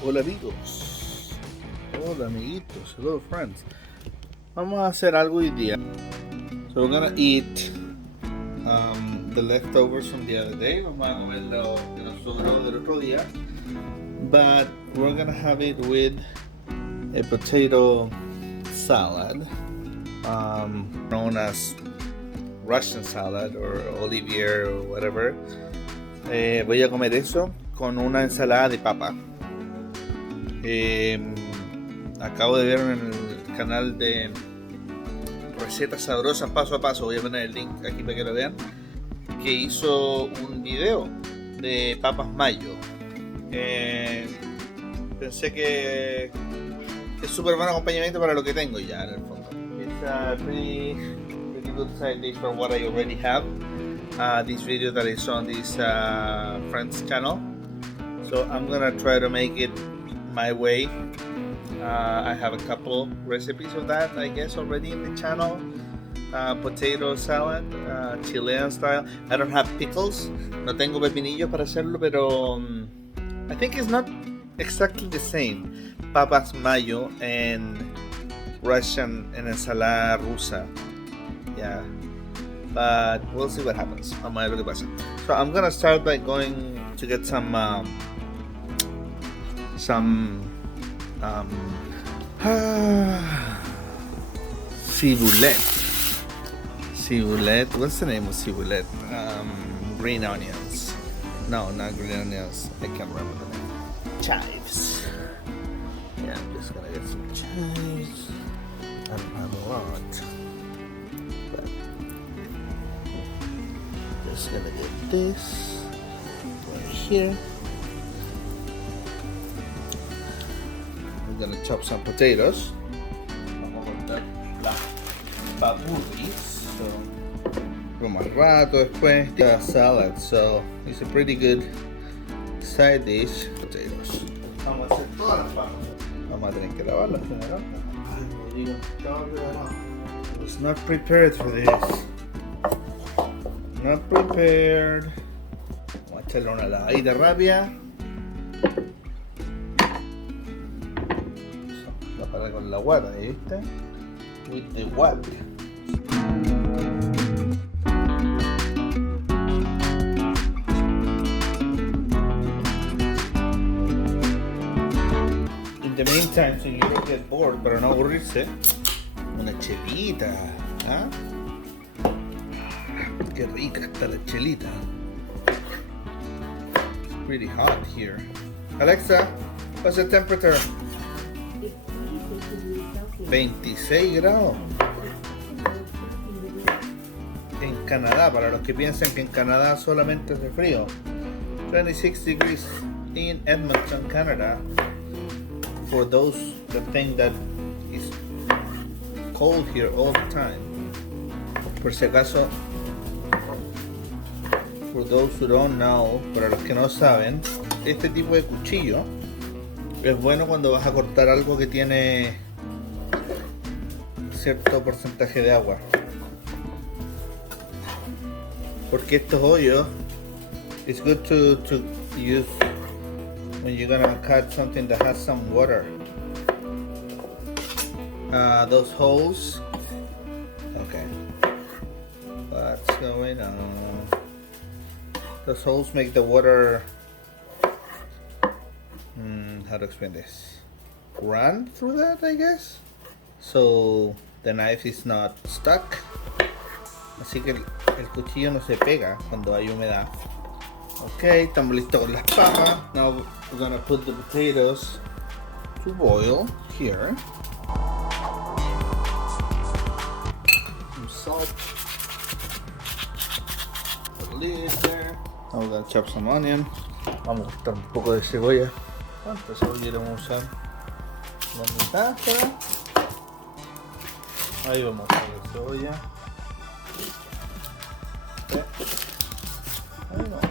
Hola amigos, hola amiguitos, hello friends. Vamos a hacer algo hoy día. So we're gonna eat the leftovers from the other day. Vamos a comer lo que nos sobró del otro día. But we're gonna have it with a potato salad, known as Russian salad or Olivier or whatever. Voy a comer eso con una ensalada de papa. Acabo de ver en el canal de recetas sabrosas paso a paso, voy a poner el link aquí para que lo vean, que hizo un video de papas mayo. Pensé que es súper buen acompañamiento para lo que tengo ya en el fondo. It's a pretty good side dish for what I already have. This video that is on this friend's channel, so I'm gonna try to make it my way. I have a couple recipes of that, I guess, already in the channel. Potato salad, Chilean style. I don't have pickles, no tengo pepinillos para hacerlo, pero I think it's not exactly the same. Papas mayo and Russian and ensalada rusa. Yeah, but we'll see what happens. Vamos a ver lo que pasa. So I'm gonna start by going to get some ciboulette. What's the name of ciboulette? Green onions. No, not green onions. I can't remember the name. Chives. Yeah, I'm just gonna get some chives. I don't have a lot, but just gonna get this right here. I'm gonna chop some potatoes. Vamos a cortar las papurris. So, como al rato después. Salad, so it's a pretty good side dish. Potatoes. Vamos a hacer todas las papas. Vamos a tener que lavarlas primero. I was not prepared for this. Not prepared. Vamos a echarle una lavadita rápida. Para con la guata, ¿viste? With the what? In the meantime, so you don't get bored, para no aburrirse, una chelita, ¿ah? Qué rica está la chelita. It's pretty hot here. Alexa, what's the temperature? 26 grados en Canadá, para los que piensan que en Canadá solamente hace frío. 26 degrees in Edmonton, Canada. For those that think that it's cold here all the time. Por si acaso, for those who don't know, para los que no saben, este tipo de cuchillo es bueno cuando vas a cortar algo que tiene cierto porcentaje de agua, porque estos hoyos it's good to use when you're gonna cut something that has some water. Those holes, okay, what's going on? Those holes make the water, how to explain this, run through that, I guess, so the knife is not stuck, así que el cuchillo no se pega cuando hay humedad. Ok, estamos listos con las papas. Now we're gonna put the potatoes to boil here. Some salt. Put a lid there. Now we're gonna chop some onion. Vamos a cortar un poco de cebolla. ¿Cuánta cebolla le vamos a usar? La mitad, ¿verdad? Ahí vamos a usar la cebolla. Ahí vamos.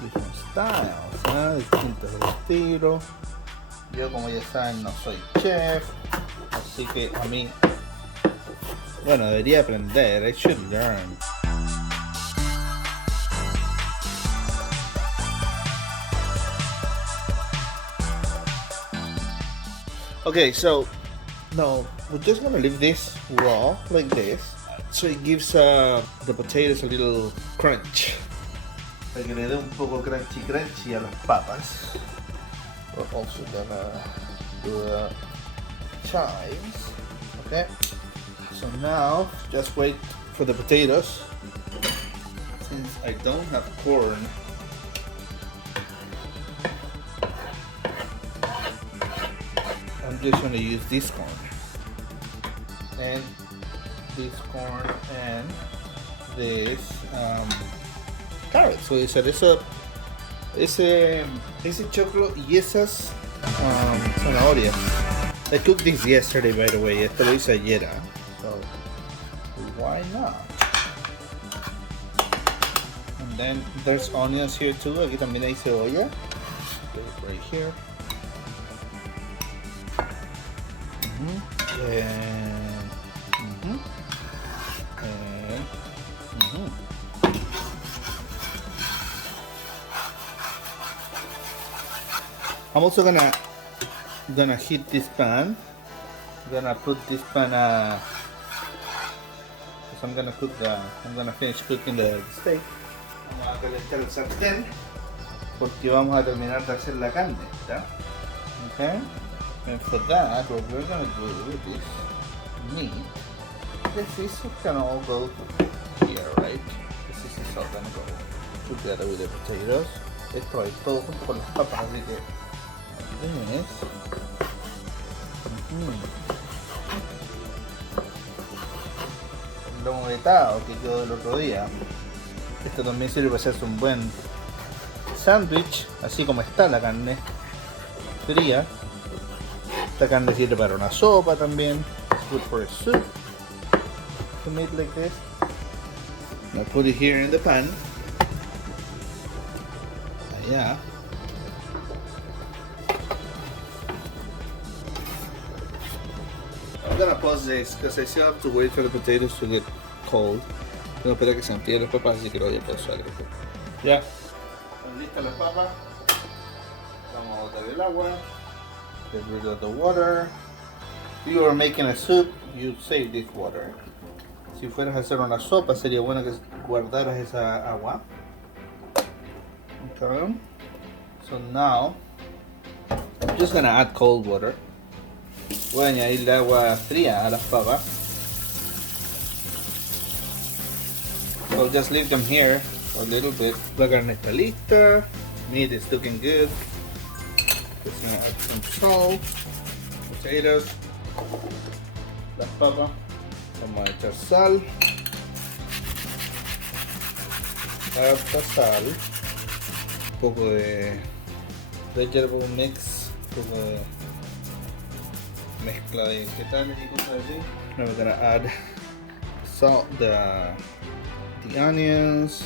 Different styles. distintos estilos. Yo, como ya saben, no soy chef, así que a mí, bueno, debería aprender. I should learn. Okay, so now we're just gonna leave this raw like this, so it gives the potatoes a little crunch. Para que le dé un poco crunchy a las papas. We're also gonna do the chives. Okay. So now just wait for the potatoes. Since I don't have corn, I'm just going to use this corn and this carrots. So ese choclo y esas zanahorias. I cooked this yesterday, by the way. Esto lo hice ayer, so why not? And then there's onions here too. Aquí también hay cebolla. Right here. I'm also gonna heat this pan. Gonna put this pan because I'm gonna finish cooking the steak. Vamos a calentar el sartén porque vamos a terminar de hacer la carne, ¿tá? Okay. And for that, what we're gonna do with this meat, this is gonna all go here, right? This is all gonna go together with the potatoes. Esto es todo junto con las papas, así que es el lomo vetado que quedó del otro día. Esto también sirve para hacerse un buen sándwich, así como está la carne fría. Esta carne sirve para una sopa también. It's good for a soup to make like this. Now put it here in the pan. Yeah. I'm gonna pause this because I still have to wait for the potatoes to get cold. Tengo que esperar que se enfríen las papas, así que lo voy a pausar. Ya. Están listas las papas. Vamos a botar el agua. Get rid of the water. If you are making a soup, you save this water. Si fueras a hacer una sopa, sería bueno que guardaras esa agua. Okay. So now, I'm just gonna add cold water. Voy a añadirle agua fría a las papas. So just leave them here for a little bit. La carne está lista. Meat is looking good. Just gonna add some salt, potatoes, las papas. Vamos a echar sal. Harta sal. Un poco de vegetable mix. Un poco de mezcla de vegetales y cosas así. Now we're gonna add salt, the onions,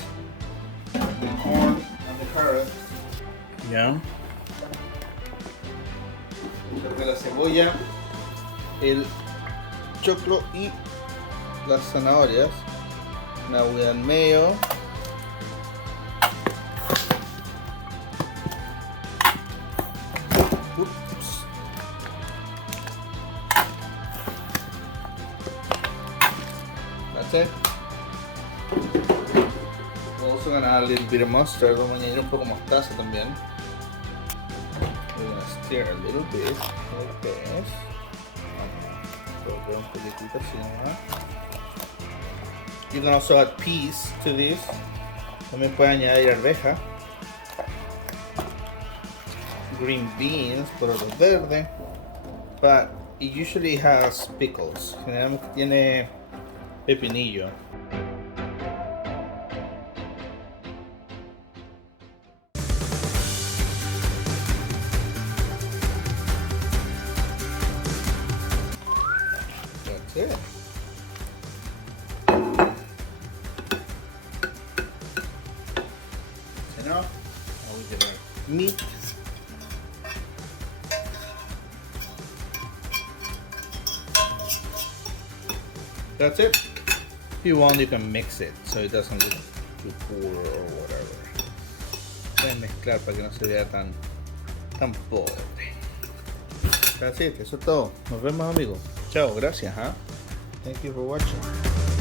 the corn, and the carrots. Yeah. La cebolla, el choclo y las zanahorias. Now we add mayo. Oops. That's it. We're also gonna add a little bit of mustard. Vamos a añadir un poco de mostaza también. We're gonna stir a little bit like this. Un poquitito así nomás. You can also add peas to this. También pueden añadir arveja. Green beans, porotos verde. But it usually has pickles. Generalmente tiene pepinillo. That's it. Enough. Now we can meat. That's it. If you want, you can mix it so it doesn't look too poor or whatever. Pueden mezclar para que no se vea tan pobre. That's it. Eso es todo. Nos vemos, amigos. Chao. Gracias. Thank you for watching.